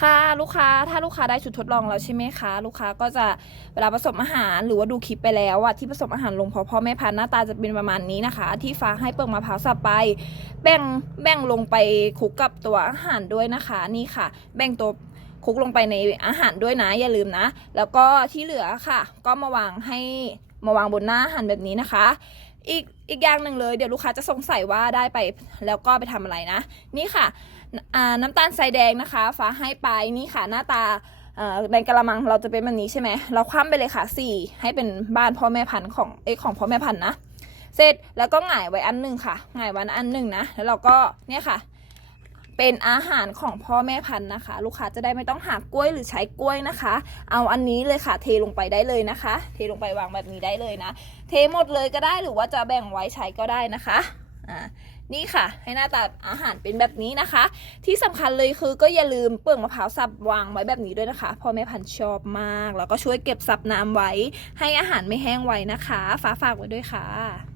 ค่ะลูกค้าถ้าลูกค้าได้ชุดทดลองแล้วใช่ไหมคะ ลูกค้าก็จะเวลาผสมอาหารหรือว่าดูคลิปไปแล้วอะที่ผสมอาหารลงพอพ่อแม่พันธุ์หน้าตาจะเป็นประมาณนี้นะคะ ที่ฟ้าให้เปลือกมะพร้าวสับไป แบ่งแบ่งลงไปคลุกกับตัวอาหารด้วยนะคะนี่ค่ะ แบ่งตัวคลุกลงไปในอาหารด้วยนะอย่าลืมนะ แล้วก็ที่เหลือค่ะ ก็มาวางให้มาวางบนหน้าอาหารแบบนี้นะคะ อีกอีกอย่างหนึ่งเลยเดี๋ยวลูกค้าจะสงสัยว่าได้ไปแล้วก็ไปทำอะไรนะ นี่ค่ะ น้ำตาลทรายแดงนะคะฟ้าให้ไปนี่ค่ะหน้าตาในกระมังเราจะเป็นแบบนี้ใช่ไหมเราคว่ำไปเลยค่ะสี่ให้เป็นบ้านพ่อแม่พันธุ์ของเอยของพ่อแม่พันธุ์นะเสร็จแล้วก็หงายไว้อันหนึ่งค่ะหงายไว้อันหนึ่งนะแล้วเราก็เนี่ยค่ะ เป็นอาหารของพ่อแม่พันธุ์นะคะ ลูกค้าจะได้ไม่ต้องหากล้วยหรือใช้กล้วยนะคะ เอาอันนี้เลยค่ะ เทลงไปได้เลยนะคะ เทลงไปวางแบบนี้ได้เลยนะ เทหมดเลยก็ได้หรือว่าจะแบ่งไว้ใช้ก็ได้นะคะอ่า นี่ค่ะ ให้หน้าตาอาหารเป็นแบบนี้นะคะ ที่สำคัญเลยคือก็อย่าลืมเปลือกมะพร้าวสับวางไว้แบบนี้ด้วยนะคะพ่อแม่พันธุ์ชอบมาก แล้วก็ช่วยเก็บสับน้ำไว้ ให้อาหารไม่แห้งไว้นะคะ ฟ้าฝากไว้ด้วยค่ะ